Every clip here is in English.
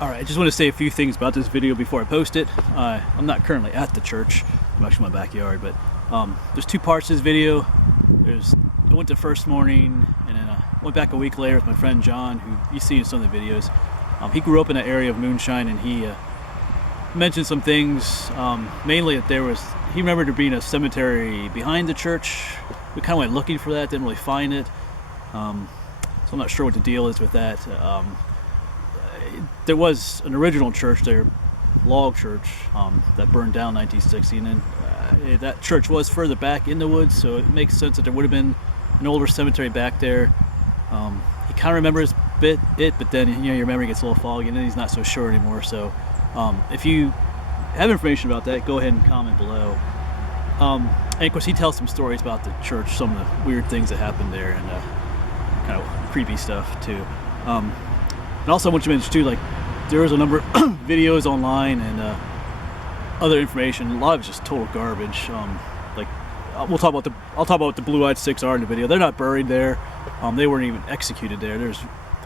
Alright, I just want to say a few things about this video before I post it. I'm not currently at the church. I'm actually in my backyard, but there's two parts to this video. I went the first morning, and then I went back a week later with my friend John, who you see in some of the videos. He grew up in an area of moonshine, and he mentioned some things, mainly that he remembered there being a cemetery behind the church. We kind of went looking for that, didn't really find it. So I'm not sure what the deal is with that. There was an original church there, log church, that burned down in 1960, and then that church was further back in the woods, so it makes sense that there would have been an older cemetery back there. He kind of remembers it, but then your memory gets a little foggy, and then he's not so sure anymore. So if you have information about that, go ahead and comment below. And of course, he tells some stories about the church, some of the weird things that happened there, and kind of creepy stuff too. And also I want you to mention too, like, there is a number of videos online and other information. A lot of it's just total garbage. I'll talk about what the BlueEyed Six are in the video. They're not buried there. They weren't even executed there. There's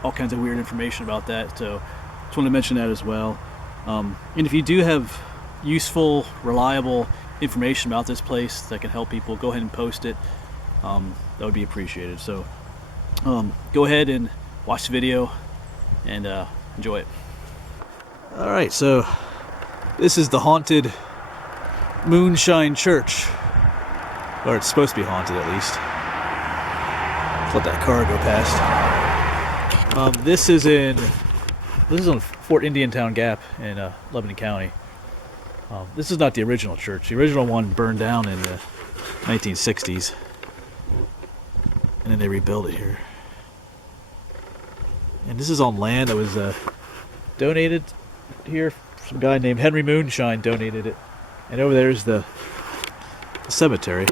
all kinds of weird information about that. So just want to mention that as well. And if you do have useful, reliable information about this place that can help people, go ahead and post it. That would be appreciated. So go ahead and watch the video and enjoy it. Alright, so this is the Haunted Moonshine Church. Or it's supposed to be haunted, at least. Let's let that car go past. This is on Fort Indiantown Gap in Lebanon County. This is not the original church. The original one burned down in the 1960s. And then they rebuilt it here. And this is on land that was donated here. Some guy named Henry Moonshine donated it. And over there is the cemetery.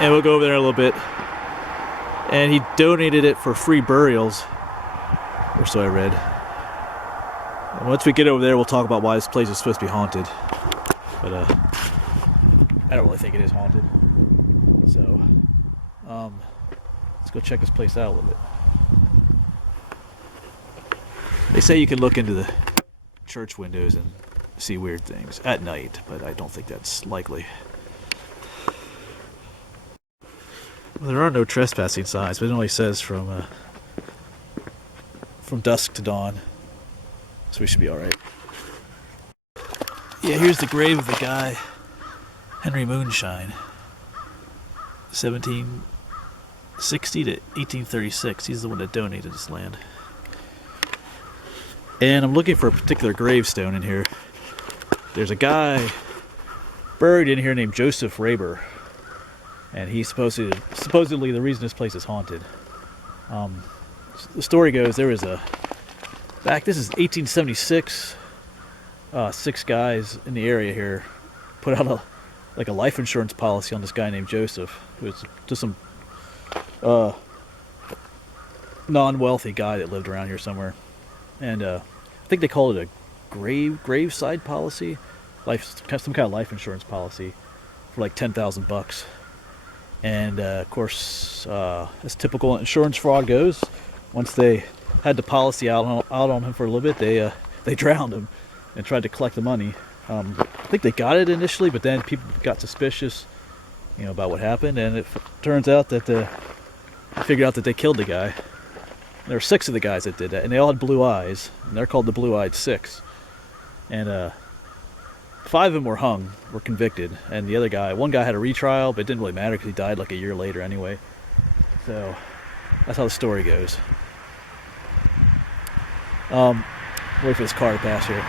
And we'll go over there a little bit. And he donated it for free burials, or so I read. And once we get over there, we'll talk about why this place is supposed to be haunted. But I don't really think it is haunted. So let's go check this place out a little bit. They say you can look into the church windows and see weird things at night, but I don't think that's likely. Well, there are no trespassing signs, but it only says from dusk to dawn, so we should be all right. Yeah, here's the grave of the guy, Henry Moonshine, 1760 to 1836. He's the one that donated this land. And I'm looking for a particular gravestone in here. There's a guy buried in here named Joseph Raber. And he's supposedly the reason this place is haunted. The story goes, this is 1876, 6 guys in the area here put out a life insurance policy on this guy named Joseph, who was just some non-wealthy guy that lived around here somewhere. And I think they call it a graveside policy, some kind of life insurance policy for like $10,000. And of course, as typical insurance fraud goes, once they had the policy out on him for a little bit, they drowned him and tried to collect the money. I think they got it initially, but then people got suspicious, about what happened, and it turns out that they figured out that they killed the guy. And there were 6 of the guys that did that, and they all had blue eyes, and they're called the BlueEyed Six. And 5 of them were convicted, and the other guy, one guy had a retrial, but it didn't really matter because he died like a year later anyway. So that's how the story goes. Wait for this car to pass here.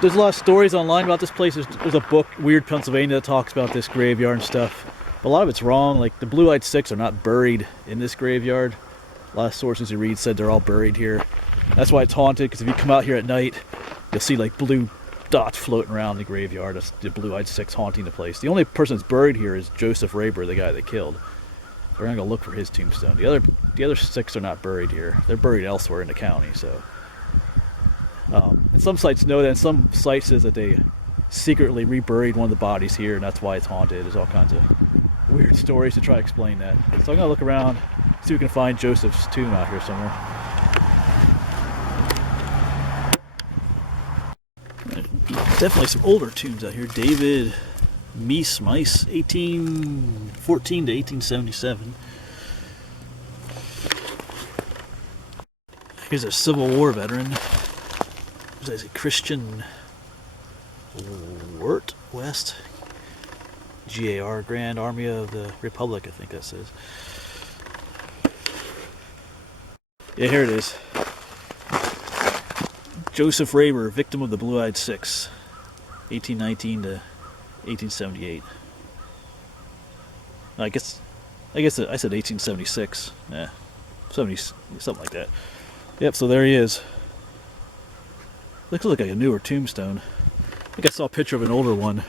There's a lot of stories online about this place. There's a book, Weird Pennsylvania, that talks about this graveyard and stuff. But a lot of it's wrong. Like, the BlueEyed Six are not buried in this graveyard. A lot of sources you read said they're all buried here. That's why it's haunted, because if you come out here at night, you'll see like blue dots floating around the graveyard. That's the BlueEyed Six haunting the place. The only person that's buried here is Joseph Raber, the guy they killed. So we're gonna go look for his tombstone. The other 6 are not buried here. They're buried elsewhere in the county. So, and some sites know that. And some sites says that they secretly reburied one of the bodies here, and that's why it's haunted. There's all kinds of weird stories to try to explain that. So I'm gonna look around, see if we can find Joseph's tomb out here somewhere. Definitely some older tombs out here. David Mice, 1814 to 1877. Here's a Civil War veteran. There's a Christian Wirt West. GAR, Grand Army of the Republic, I think that says. Yeah, here it is. Joseph Raber, victim of the BlueEyed Six, 1819 to 1878. I guess I said 1876. Yeah, 70, something like that. Yep. So there he is. Looks like a newer tombstone. I think I saw a picture of an older one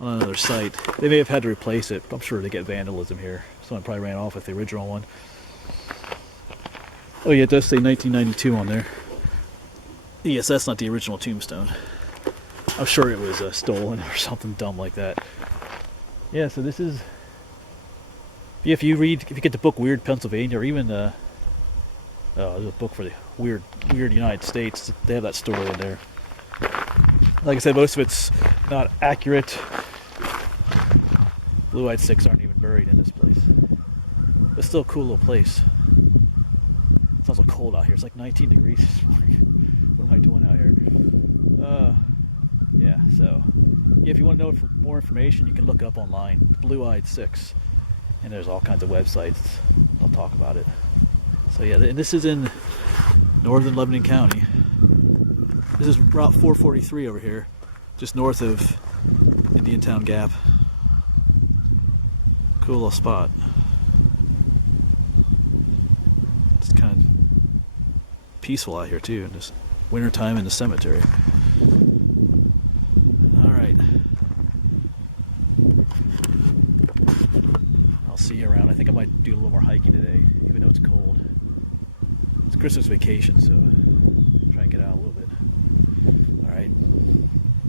on another site. They may have had to replace it. But I'm sure they get vandalism here. Someone probably ran off with the original one. Oh yeah, it does say 1992 on there. Yes, that's not the original tombstone. I'm sure it was stolen or something dumb like that. Yeah, so this is... If you get the book Weird Pennsylvania, or even there's a book for the Weird United States, they have that story in there. Like I said, most of it's not accurate. BlueEyed Six aren't even buried in this place. It's still a cool little place. It's also cold out here. It's like 19 degrees this morning. What am I doing out here? Yeah, so if you want to know more information, you can look it up online. BlueEyed Six, and there's all kinds of websites. I'll talk about it. So yeah, and this is in northern Lebanon County. This is Route 443 over here, just north of Indiantown Gap. Cool little spot. It's kind of peaceful out here too in this wintertime in the cemetery. Alright. I'll see you around. I think I might do a little more hiking today, even though it's cold. It's Christmas vacation, so try and get out a little bit. Alright.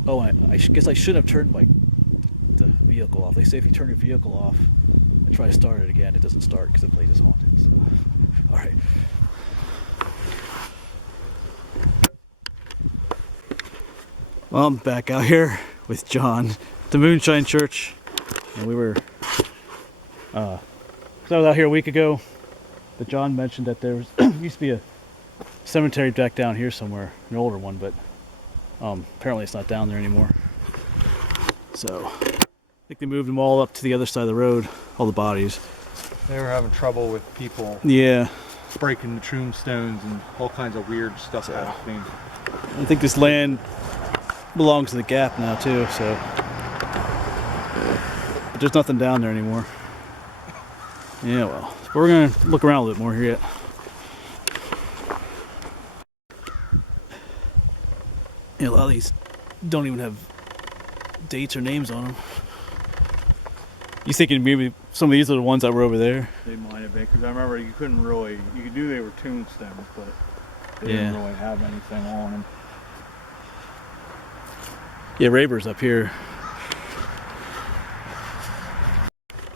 Oh, I guess I should have turned the vehicle off. They say if you turn your vehicle off and try to start it again, it doesn't start because the place is haunted. So, alright. Well, I'm back out here with John at the Moonshine Church, and we were, I was out here a week ago, but John mentioned that there was used to be a cemetery back down here somewhere, an older one, but apparently it's not down there anymore. So I think they moved them all up to the other side of the road, all the bodies. They were having trouble with people breaking the tombstones and all kinds of weird stuff happening. I think this land belongs to the Gap now too, so but there's nothing down there anymore. Yeah, well, but we're gonna look around a little bit more here yet. Yeah, a lot of these don't even have dates or names on them. You thinking maybe some of these are the ones that were over there? They might have been, because I remember you couldn't really, you could do they were tombstones, but they didn't really have anything on them. Yeah, Raber's up here.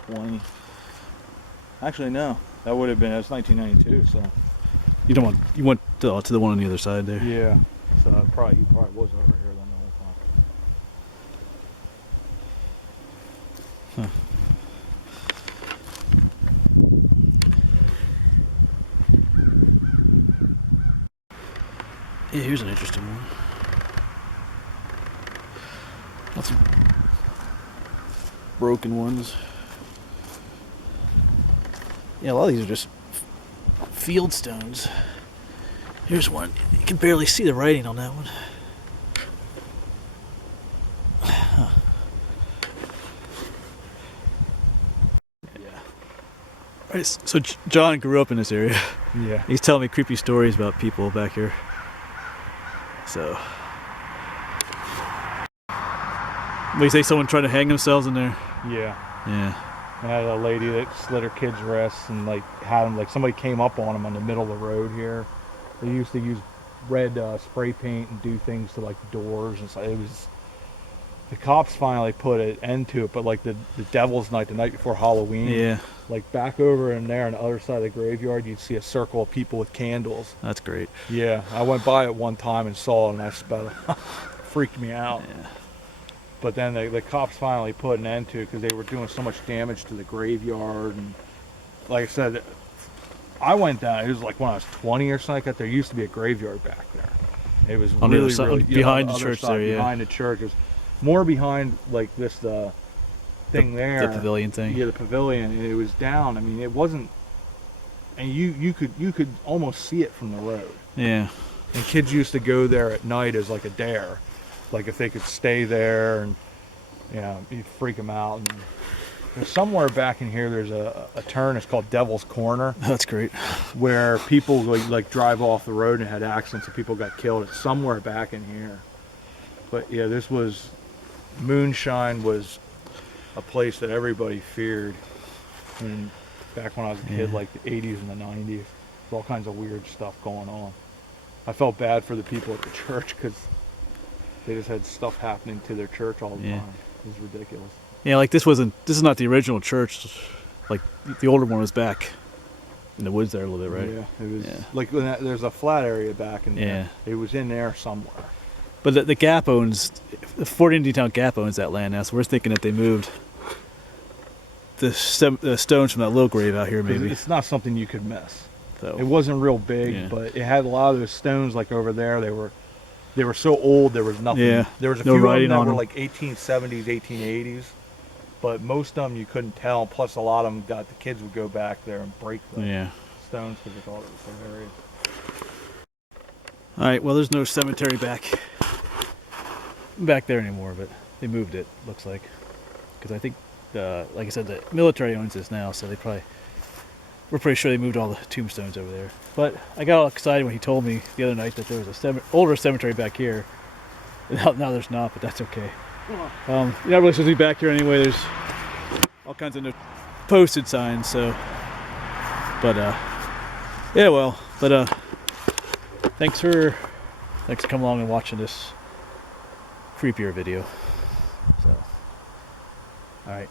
20. Actually, no. That would have been, that's 1992, so. You went to the one on the other side there. Yeah. So he probably was over here then the whole time. Huh. Yeah, here's an interesting one. Lots of broken ones. Yeah, a lot of these are just field stones. Here's one. You can barely see the writing on that one. Huh. Yeah. Right, so John grew up in this area. Yeah. He's telling me creepy stories about people back here. So. What do you say? Someone tried to hang themselves in there? Yeah. Yeah. I had a lady that slit her kid's wrists and had them, somebody came up on them on the middle of the road here. They used to use red spray paint and do things to the doors and stuff. It the cops finally put an end to it, but like the Devil's Night, the night before Halloween, Yeah, like back over in there on the other side of the graveyard, you'd see a circle of people with candles. that's great. Yeah, I went by it one time and saw it, and that freaked me out. Yeah. But then the cops finally put an end to it because they were doing so much damage to the graveyard. And like I said, I went down, it was like when I was 20 or something like that. There used to be a graveyard back there. It was On the really, other side, really behind on the other church side, there, yeah. behind the church. It was more behind like this thing there. The pavilion thing. Yeah, the pavilion, and it was down. I mean, it wasn't, and you could almost see it from the road. Yeah. And kids used to go there at night as like a dare, like if they could stay there, and you know, you freak them out. And there's somewhere back in here, there's a turn. It's called Devil's Corner, That's great. where people like drive off the road and had accidents and people got killed. It's somewhere back in here. But yeah, this was Moonshine was a place that everybody feared. And back when I was a kid, Yeah. like the 80s and the 90s, there's all kinds of weird stuff going on. I felt bad for the people at the church because they just had stuff happening to their church all the Yeah. time. It was ridiculous. Yeah, like this is not the original church. Like the older one was back in the woods there a little bit, right? Yeah, it was Yeah. like when there's a flat area back in there. Yeah. It was in there somewhere. But the Gap owns, the Fort Indian Town Gap owns that land now, so we're thinking that they moved the stones from that little grave out here, 'Cause maybe. it's not something you could miss. So It wasn't real big, Yeah. but it had a lot of those stones like over there. They were so old there was nothing. Yeah, There was a no few of them writing that on were them. like 1870s, 1880s, but most of them you couldn't tell. Plus, a lot of them the kids would go back there and break the yeah. stones because they thought it was hilarious. All right. Well, there's no cemetery back there anymore, but they moved it. Looks like, because I think, like I said, the military owns this now, so we're pretty sure they moved all the tombstones over there. But I got all excited when he told me the other night that there was a older cemetery back here. Now there's not, but that's okay. You're not really supposed to be back here anyway. There's all kinds of posted signs, so. But yeah, well, but thanks for coming along and watching this creepier video. So, all right.